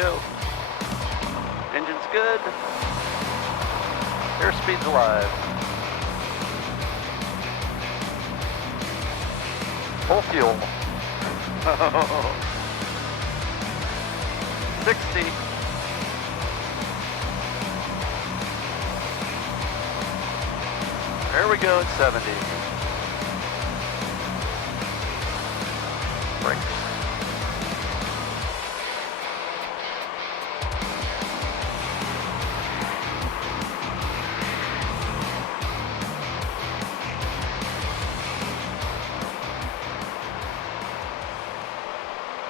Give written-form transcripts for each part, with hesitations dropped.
go. Engine's good. Airspeed's alive. Full fuel. 60. There we go at 70. Brakes.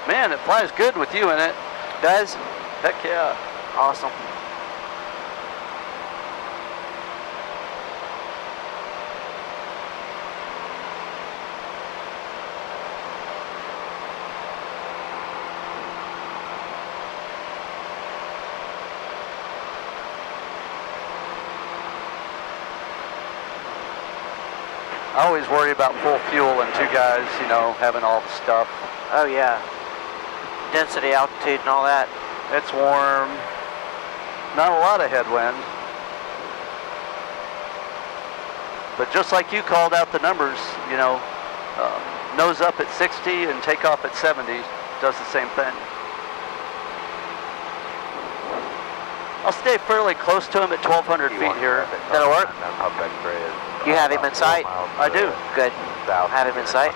Man, it flies good with you in it. Does? Heck yeah. Awesome. I always worry about full fuel and two guys, you know, having all the stuff. Oh yeah. Density, altitude, and all that. It's warm. Not a lot of headwind. But just like you called out the numbers, you know, nose up at 60 and take off at 70 does the same thing. I'll stay fairly close to him at 1,200 feet here. That'll work. You have him in sight? I do. Good. Have him in sight?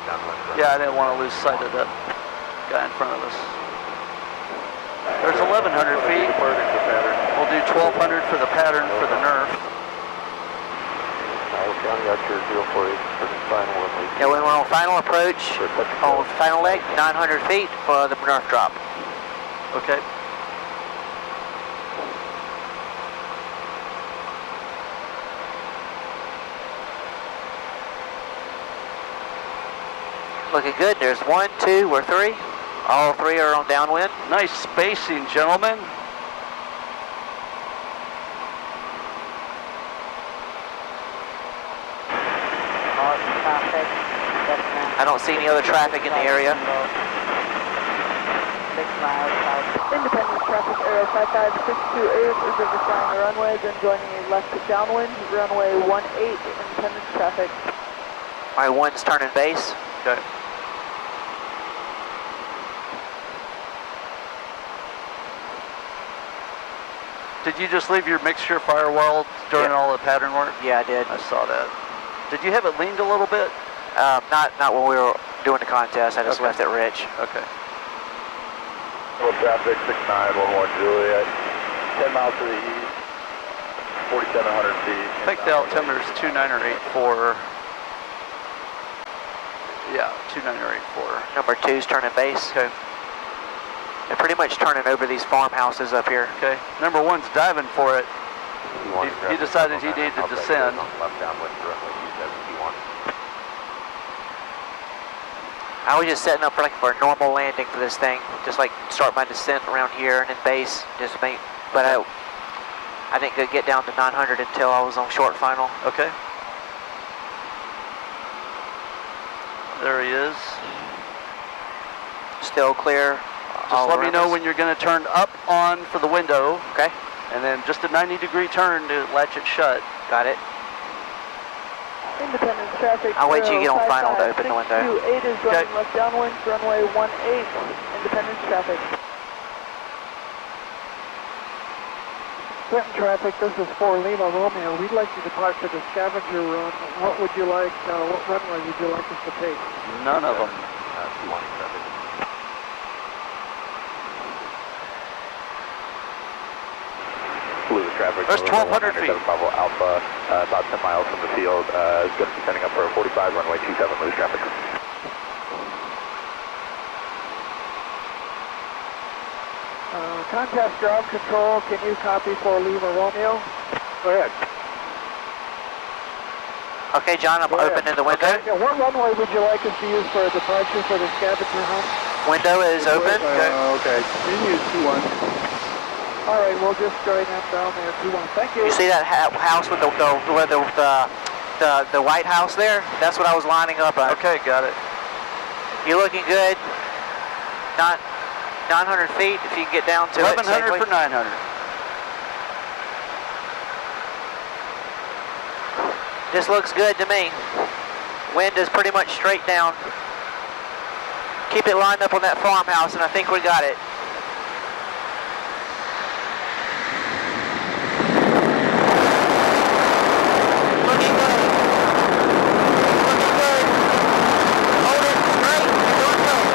Yeah, I didn't want to lose sight of that guy in front of us. There's 1,100 feet. We'll do 1,200 for the pattern for the Nerf. Yeah, when we're on final approach, on final leg, 900 feet for the Nerf drop. Okay. Looking good. There's 1, 2, or 3. All 3 are on downwind. Nice spacing, gentlemen. I don't see any other traffic in the area. 6 miles south. Independence traffic, Aero 55628 is overflying the runway, then joining a left downwind, runway 18, Independence traffic. All right, 1's turning base. Okay. Did you just leave your mixture firewall during all the pattern work? Yeah, I did. I saw that. Did you have it leaned a little bit? Not when we were doing the contest. I just left it rich. Okay. Traffic 6911 Juliet, 10 miles to the east, 4,700 feet. I think the altimeter is 2984. Yeah, 2984. Number 2's turning base. Okay. They're pretty much turning over these farmhouses up here. Okay. Number 1's diving for it. He decided he needed to descend. I was just setting up for a normal landing for this thing. Just like start my descent around here and then base. But I didn't get down to 900 until I was on short final. Okay. There he is. Still clear. Just let me know when you're going to turn up on for the window. Okay. And then just a 90-degree turn to latch it shut. Got it. Independence traffic. I'll wait till you get on final to open the window. 628 is running left downwind, runway 18, Independence traffic. Clinton traffic, this is 4 Lima Romeo. We'd like to depart for the scavenger run. What would you like, what runway would you like us to take? None of them. Traffic. There's 1,200 feet. Bravo Alpha, about 10 miles from the field. Is going to be setting up for a 45 runway 27 loose traffic. Contest ground control, can you copy for Lima Romeo? Go ahead. Okay, John, I'm opening the window. Okay. What runway would you like us to use for a departure for the scavenger hunt? Window is open. Okay. You can use 2-1. All right, we'll just join them down there, 2-1. Thank you. You see that house with the White House there? That's what I was lining up on. Okay, got it. You're looking good. 900 feet if you can get down to it 1100 safely. for 900. This looks good to me. Wind is pretty much straight down. Keep it lined up on that farmhouse, and I think we got it. Looking good. Looking good. Hold it straight. You're doing good.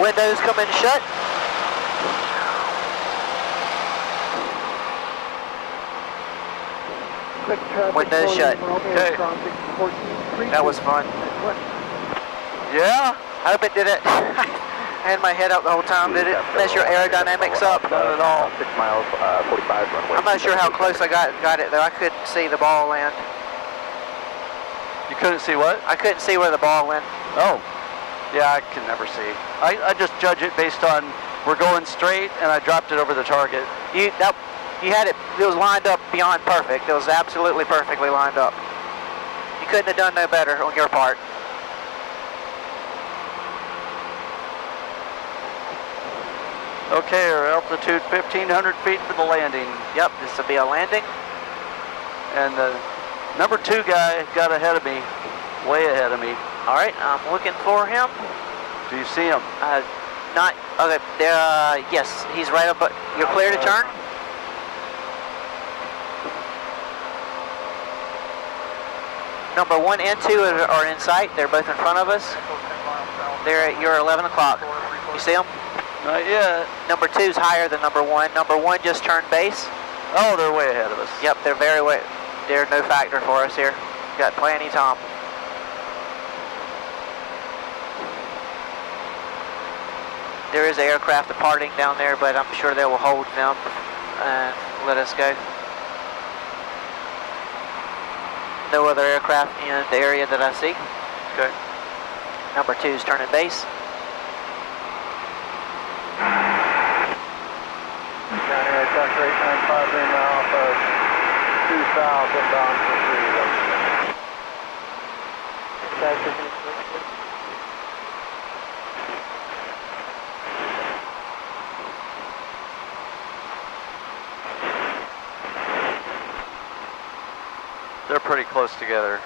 Windows coming shut. Quick traffic. Windows shut. Okay. That was fun. Yeah? I hope it did it. I had my head out the whole time. Did it mess your aerodynamics up? Not at all. 6 miles, 45 runway. I'm not sure how close I got it though. I couldn't see the ball land. You couldn't see what? I couldn't see where the ball went. Oh. Yeah, I can never see. I just judge it based on we're going straight and I dropped it over the target. You had it. It was lined up beyond perfect. It was absolutely perfectly lined up. You couldn't have done no better on your part. Okay, our altitude 1,500 feet for the landing. Yep, this will be a landing. And the number 2 guy got ahead of me, way ahead of me. All right, I'm looking for him. Do you see him? Not okay. There. Yes, he's right up. You're clear to turn. Number 1 and 2 are in sight. They're both in front of us. They're at your 11 o'clock. You see them? Not yet. Number 2's higher than number 1. Number 1 just turned base. Oh, they're way ahead of us. Yep, they're they're no factor for us here. Got plenty of time. There is an aircraft departing down there, but I'm sure they will hold them and let us go. No other aircraft in the area that I see. Okay. Number 2's turning base. Down here at Tuck rate 95 off of 2 south inbound for 3. They're pretty close together.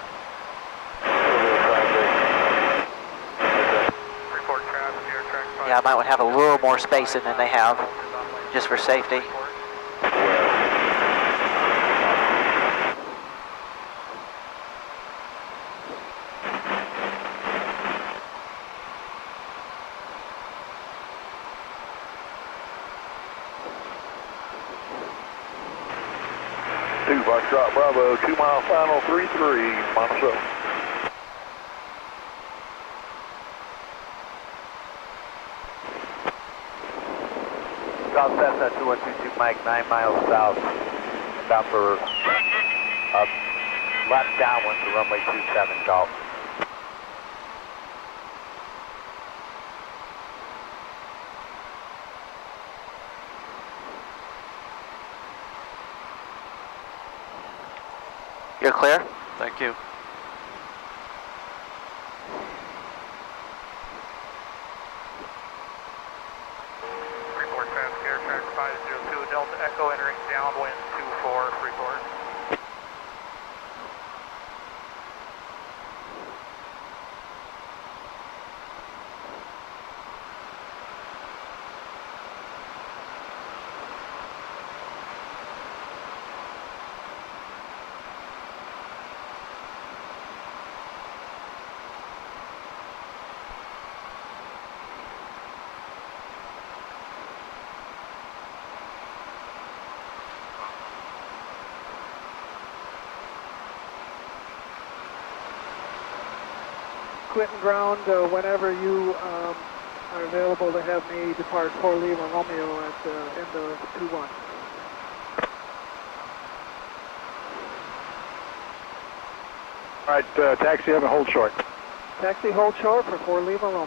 Yeah, I might have a little more spacing than they have, just for safety. Foxtrot Bravo, 2 mile final, 3-3, Montreal. South Cessna 2122 Mike, 9 miles south, bound for left downwind to runway 27 Golf. You're clear? Thank you. Report traffic air track 502 Delta Echo entering downwind 24, report. Quitting ground whenever you are available to have me depart 4 Lima Romeo at the end of 2-1. All right, taxi, have a hold short. Taxi hold short for 4 Lima Romeo.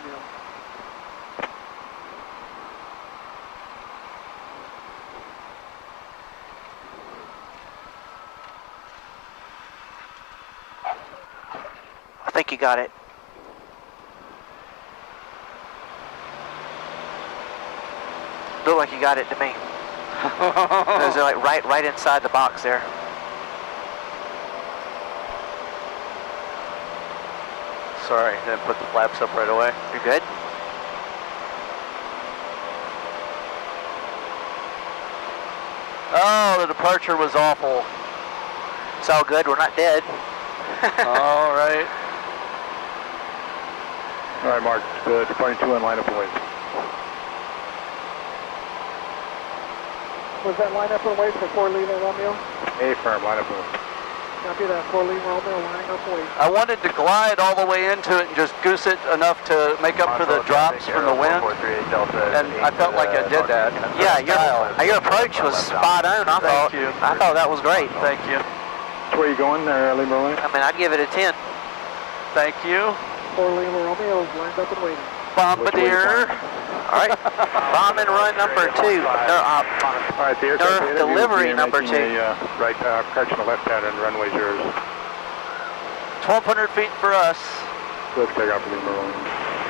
I think you got it. Looked like you got it to me. It was like right inside the box there. Sorry, didn't put the flaps up right away. You're good? Oh, the departure was awful. It's all good. We're not dead. All right. All right, Mark, departing 2 and line up and wait. Was that line up and wait for 4 Lima Romeo? A firm, line up and wait. Copy that, 4 Lima Romeo, lining up and wait. I wanted to glide all the way into it and just goose it enough to make up for the drops from the wind, and I felt like I did that. Yeah, your approach was spot on. I thought. you. I thought that was great. Thank you. So where are you going there, Lima Romeo? I mean, I'd give it a 10. Thank you. 4 Lima Romeo is lined up and waiting. Bombardier. All right. Bomb and run number 2. All right, the aircraft Nerf delivery number 2. Right, correction, the left pattern, runway's yours. 1,200 feet for us. Let's take off for Lima Romeo.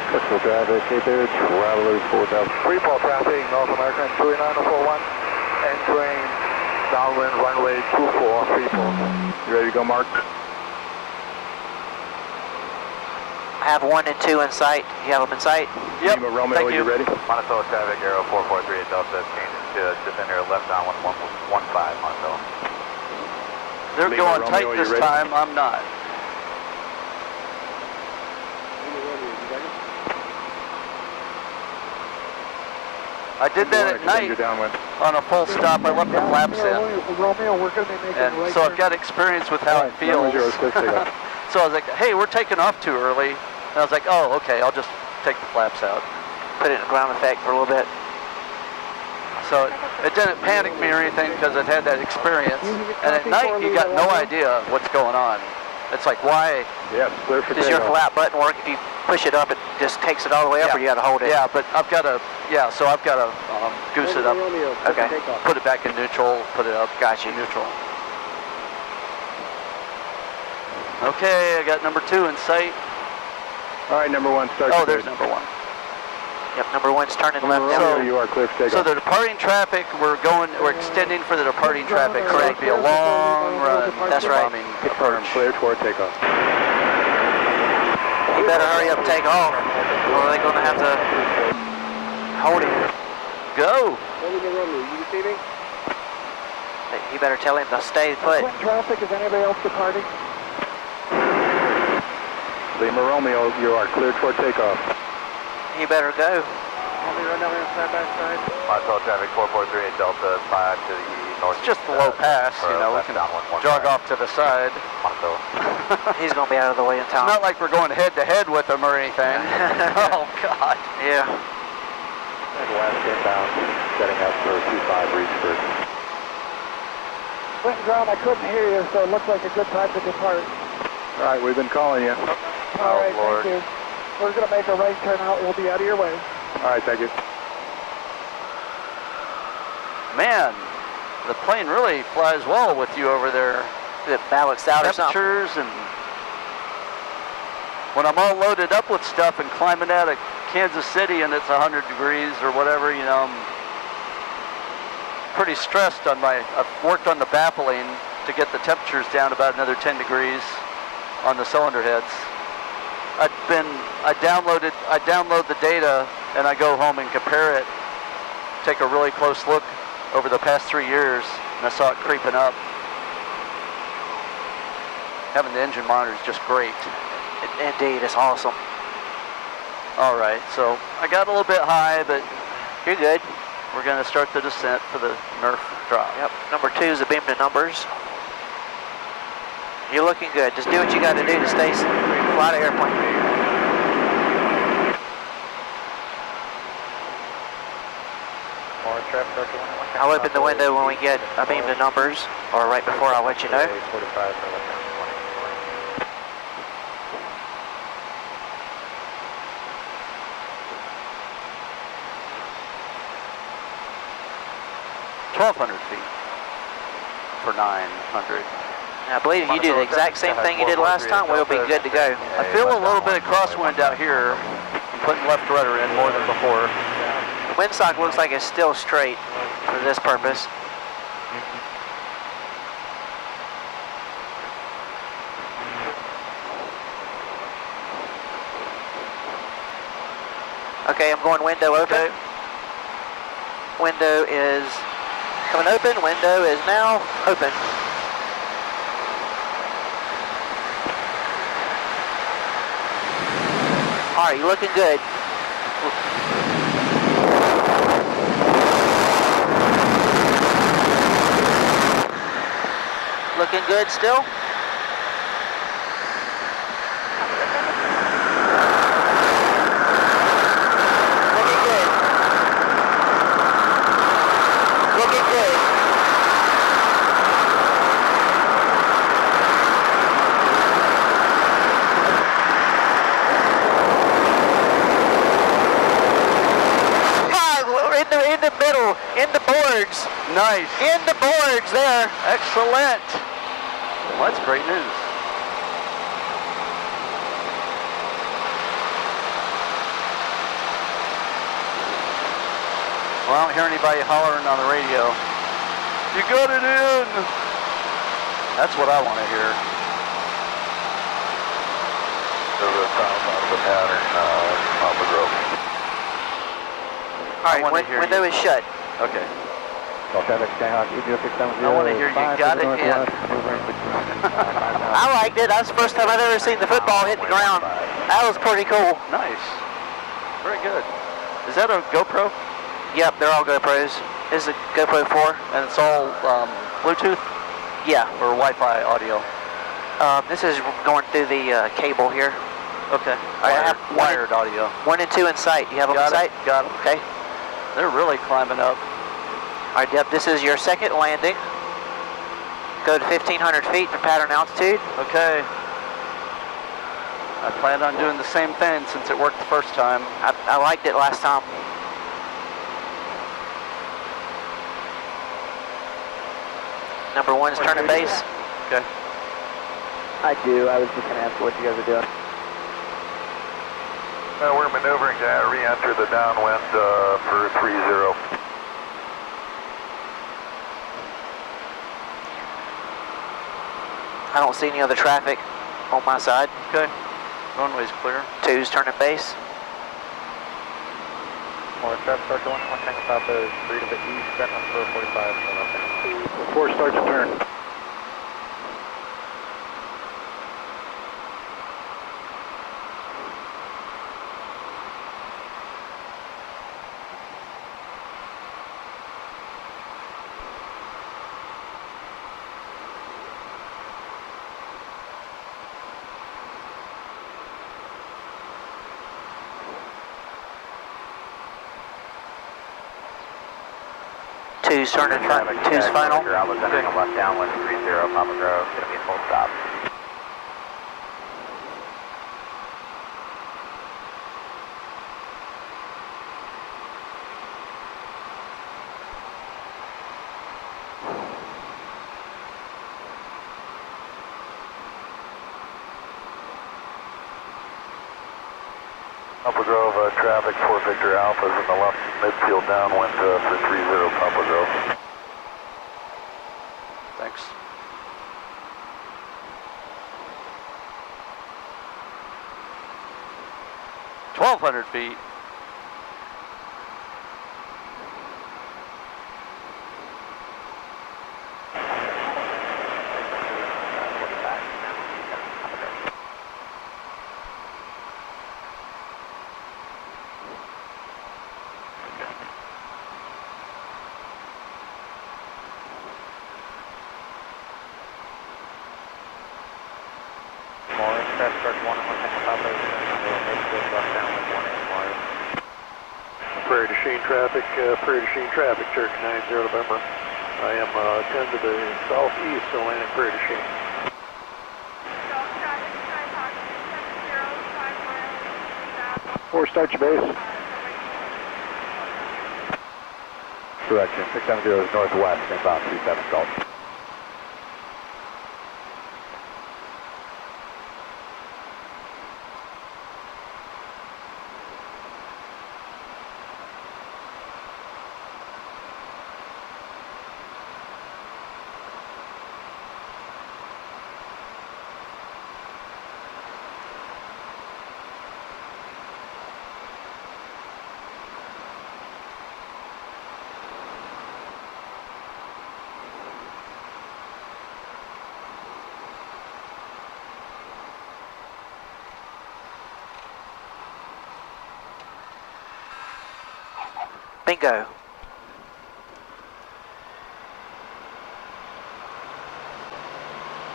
Crystal Drive, okay there, Travelers 4000. Freefall traffic, North American 29041, entering downwind runway 24, freefall. You ready to go, Mark? I have 1 and 2 in sight. You have them in sight? Yep. Lima Romeo, Thank you ready? Monticello traffic, Aero 443 Delta, changes to descend here left down 115, Monticello. They're Lima going Romeo, tight you this ready? time. I'm not. I did that at night on a full stop. I left the flaps in. Romeo, we're going to be making And right so I've turn. got experience with how it feels. So I was like, hey, we're taking off too early. And I was like, oh, okay, I'll just take the flaps out. Put it in ground effect for a little bit. So it didn't panic me or anything because I'd had that experience. And at night, you got no idea what's going on. It's like, why? Yes, clear for Does your takeoff. flat button work? If you push it up, it just takes it all the way up, or you got to hold it? Yeah, but I've got to, so I've got to goose it up, Okay. put it back in neutral, put it up, Got you. neutral. Okay, I got number 2 in sight. All right, number 1, start. Oh, there's number 1. Yep, number 1's turning left Romeo, down. So- you are clear for takeoff. So the departing traffic, we're extending for the departing traffic, so it'll be a long run. That's right. Bombing Confirm, approach. clear for takeoff. You better hurry up and take off, or they're going to have to hold him. Go. You better tell him to stay put. Clinton traffic, is anybody else departing? Lima Romeo, you are cleared for takeoff. You better go. Monticello traffic 443 Delta, 5 to the north. It's just a low pass, you know, we left can down jog off to the side. Monticello. He's going to be out of the way in It's time. not like we're going head to head with them or anything. Oh, God. Yeah. West inbound, setting up for 25 Reachford. Clinton ground, I couldn't hear you, so it looks like a good time to depart. All right, we've been calling you. All right, Lord. thank you. We're going to make a right turn out. We'll be out of your way. All right, thank you. Man, the plane really flies well with you over there. Is it balanced out or something? Temperatures and when I'm all loaded up with stuff and climbing out of Kansas City and it's 100 degrees or whatever, you know, I'm pretty stressed on I've worked on the baffling to get the temperatures down about another 10 degrees on the cylinder heads. I download the data and I go home and compare it, take a really close look over the past 3 years, and I saw it creeping up. Having the engine monitor is just great. Indeed, it's awesome. All right, so I got a little bit high, but You're good. we're going to start the descent for the Nerf drop. Yep. Number 2 is a beam to numbers. You're looking good. Just do what you got to do to stay fly the airplane. More traffic, Dr. I'll open the window when we get a beam to numbers, or right before I'll let you know. 45 for left 1,200 feet for 900. And I believe if you do the exact same thing you did last time, we'll be good to go. I feel a little bit of crosswind out here. I'm putting left rudder in more than before. The windsock looks like it's still straight for this purpose. Okay, I'm going window open. Okay. Window is coming open. Window is now open. All right, you're looking good. Looking good still? Looking good. Looking good. In the middle, in the boards. Nice. In the boards there. Excellent. Well, that's great news. Well, I don't hear anybody hollering on the radio. You got it in. That's what I want to hear. There's a south out of the pattern, Papa Grove. All right, window is shut. Okay. I I want to hear you got it in. I liked it. That's the first time I've ever seen the football hit the ground. That was pretty cool. Nice. Very good. Is that a GoPro? Yep, they're all GoPros. This is a GoPro 4. And it's all Bluetooth Yeah. or Wi-Fi audio? This is going through the cable here. Okay. I have wired audio. 1 and 2 in sight. You have them in Got it. sight? Got it. Okay. They're really climbing up. All right, yep, this is your second landing. Go to 1,500 feet for pattern altitude. Okay. I plan on doing the same thing since it worked the first time. I liked it last time. Number 1 is turning base. Okay. I do. I was just going to ask what you guys are doing. We're maneuvering to re-enter the downwind for 30. I don't see any other traffic on my side. Okay. Runway's clear. 2's turning base. More traffic start to 1 Tango Papa is 3 to the east, Cessna 445. 4 starts to turn. Two's turning front. 2's final. I was entering a left downwind 30 Papa Grove. It's going to be a full stop. Papa Grove, traffic for Victor Alpha is in the left midfield downwind for 30 Papa Grove. Thanks. $1,200 feet. Prairie du Chien traffic, Church 90 November. I am 10 to the southeast, so landing Prairie du Chien. Four, start your base. direction. 670 is northwest, inbound 27 Gulf. Bingo.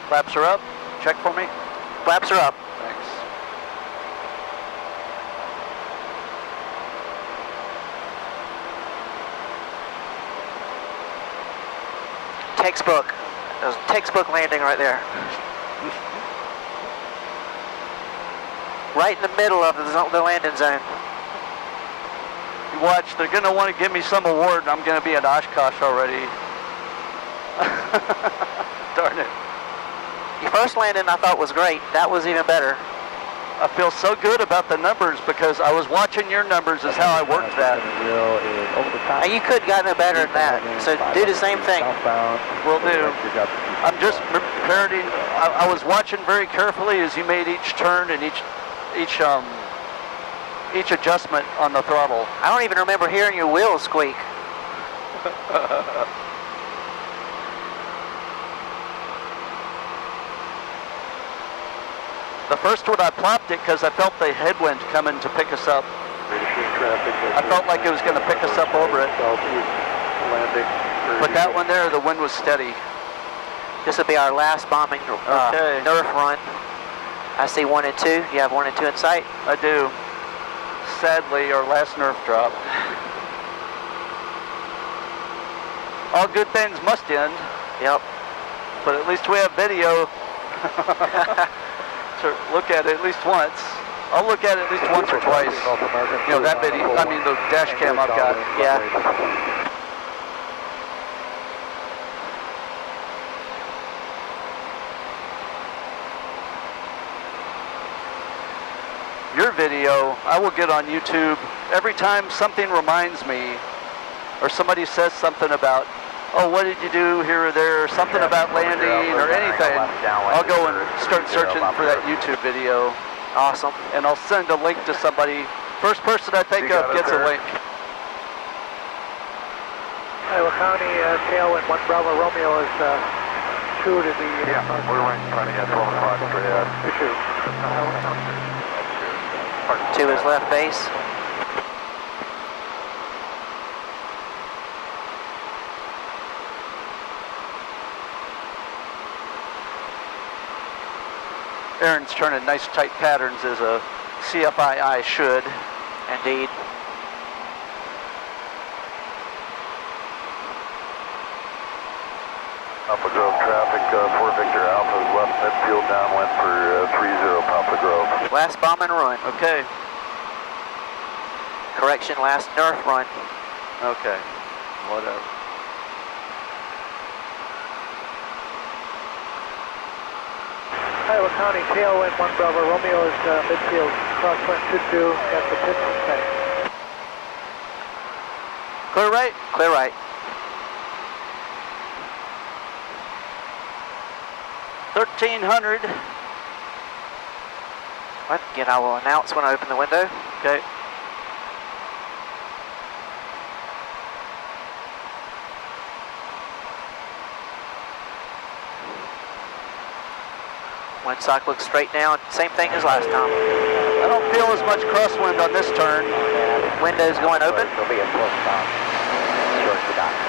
Flaps are up. Check for me. Flaps are up. Thanks. Textbook. That was a textbook landing right there. Right in the middle of the landing zone. You watch, they're going to want to give me some award, and I'm going to be at Oshkosh already. Darn it. Your first landing I thought was great. That was even better. I feel so good about the numbers because I was watching your numbers is how I worked that. And you could have gotten it better than that. So do the same thing. Will do. I'm just parroting. I was watching very carefully as you made each turn and each adjustment on the throttle. I don't even remember hearing your wheels squeak. The first one I plopped it because I felt the headwind coming to pick us up. I felt like it was going to pick us up over it. But that one there, the wind was steady. This will be our last bombing Nerf run. I see 1 and 2. You have 1 and 2 in sight? I do. Sadly, our last Nerf drop. All good things must end. Yep. But at least we have video to look at it at least once. I'll look at it at least once or twice. You know, that video, I mean the dash cam I've got. Yeah. Your video, I will get on YouTube every time something reminds me or somebody says something about, oh, what did you do here or there, or something about landing or anything. I'll go and start searching for that YouTube video. Awesome. And I'll send a link to somebody. First person I think of gets a link. Iowa County, tailwind 1 Bravo Romeo is true to the... Yeah, we're right in front of you, 12 o'clock straight ahead. Issue. 2 is left base. Aaron's turning nice tight patterns as a CFII should. Indeed. Papa Grove traffic, 4 Victor Alpha is left midfield downwind for 30 Papa Grove. Last bomb and run. Okay. Correction, last Nerf run. Okay. Whatever. Iowa County, tailwind 1 Bravo Romeo is midfield, crosswind 22, got the pitch in sight. Clear right? Clear right. $1,300. What? Again, I will announce when I open the window. Okay. Wind sock looks straight down. Same thing as last time. I don't feel as much crosswind on this turn. Window's going open.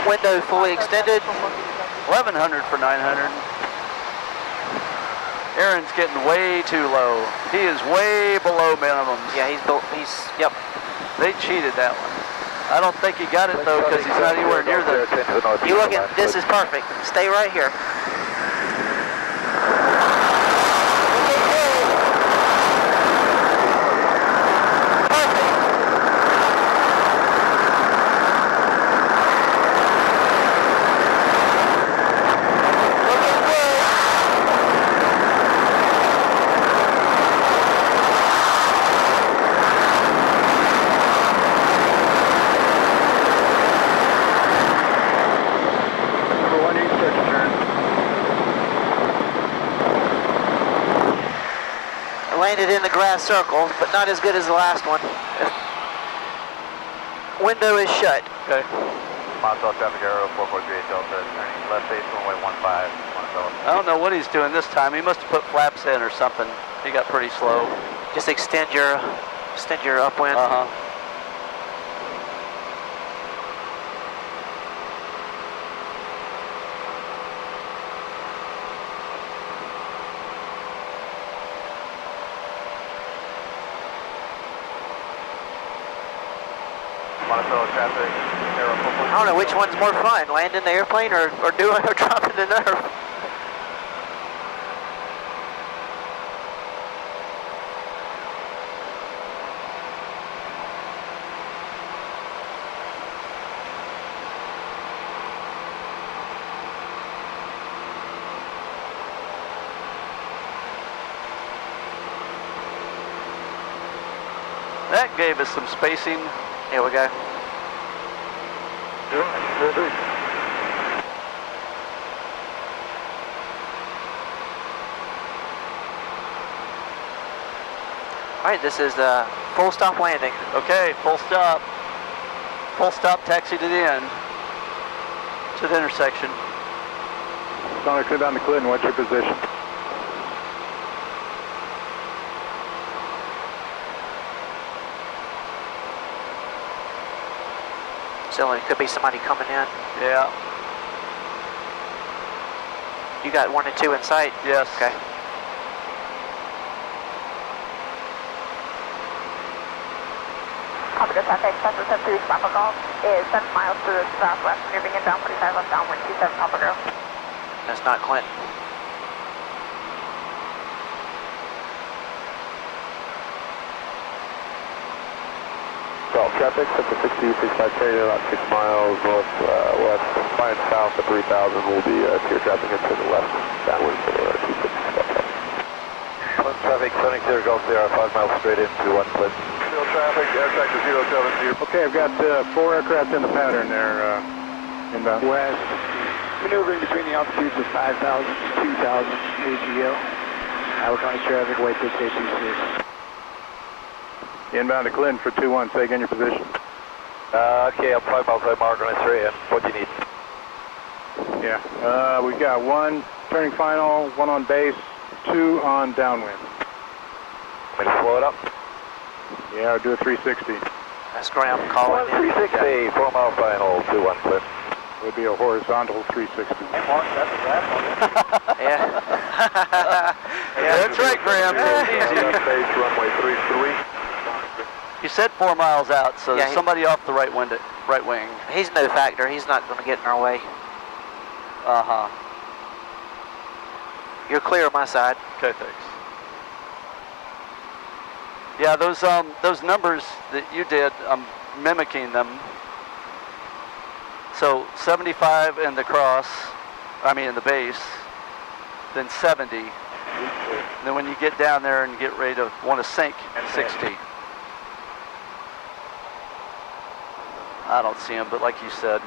Window fully extended. 1,100 for 900. Aaron's getting way too low. He is way below minimums. Yeah, yep. They cheated that one. I don't think he got it though because he's not anywhere near the... You look at, this is perfect. Stay right here. landed in the grass circle, but not as good as the last one. Window is shut. Okay. Montauk traffic arrow 4438 Delta, turning left base runway 15, Montauk. I don't know what he's doing this time. He must have put flaps in or something. He got pretty slow. Just extend your upwind. Uh-huh. Montauk traffic arrow 4438. I don't know which one's more fun, landing the airplane or dropping the Nerf. That gave us some spacing. Here we go. All right, this is full stop landing. Okay, full stop. Full stop, taxi to the end. To the intersection. Sonic, come down to Clinton. What's your position? So it could be somebody coming in. Yeah. You got 1 and 2 in sight? Yes. Okay. Copy the traffic, Cessna 73 Papa Golf is 7 miles to the southwest, moving in down 45 left downwind 27 Papa Girl. That's not Clinton. Salt traffic, Cessna 60, 65 trailer, about 6 miles northwest, flying south at 3000 will be clear traffic into the left, downwind for the 26 Traffic, Sonic 0 Golf 0, 5 miles straight into 1 Clinton. Field traffic, air tractor 070. Okay, I've got 4 aircraft in the pattern there, inbound. West, maneuvering between the altitudes of 5,000 to 2,000 AGL. Howard County traffic, white 6826. Inbound to Clinton for 21, say again your position. Okay, I'm 5 miles out, mark on it straight in. What do you need? Yeah, we've got 1 turning final, 1 on base, 2 on downwind. Want me to slow it up? Yeah, I'll do a 360. That's ground calling in. 360, 4 mile final, 21 Clinton. Would be a horizontal 360. Yeah. That's right, Graham. Left base, runway 33. He said 4 miles out, so Yeah, somebody off the right wing. He's no factor. He's not going to get in our way. Uh-huh. You're clear on my side. Okay, thanks. Yeah, those numbers that you did, I'm mimicking them. So 75 in the cross, in the base, then 70. And then when you get down there and get ready to want to sink, 60. I don't see him, but like you said.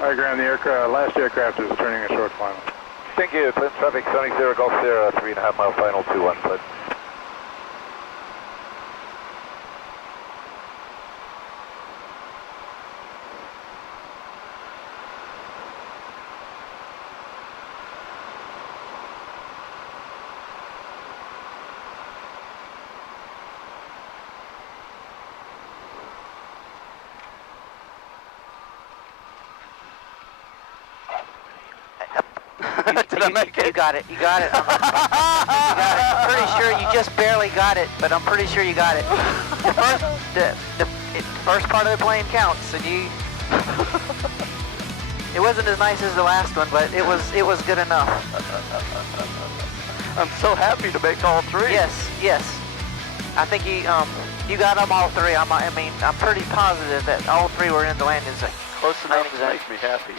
All right, Graham, the last aircraft is turning a short final. Thank you, Clinton traffic, Sonic 0 Golf 0, 3.5 mile final, 21 Clinton. Did I make it? You got it. You got it. You got it. I'm pretty sure you just barely got it, but I'm pretty sure you got it. The first part of the plane counts, and you. It wasn't as nice as the last one, but it was good enough. I'm so happy to make all three. Yes. I think you got them all three. I'm pretty positive that all three were in the landing zone. Close enough to make me happy.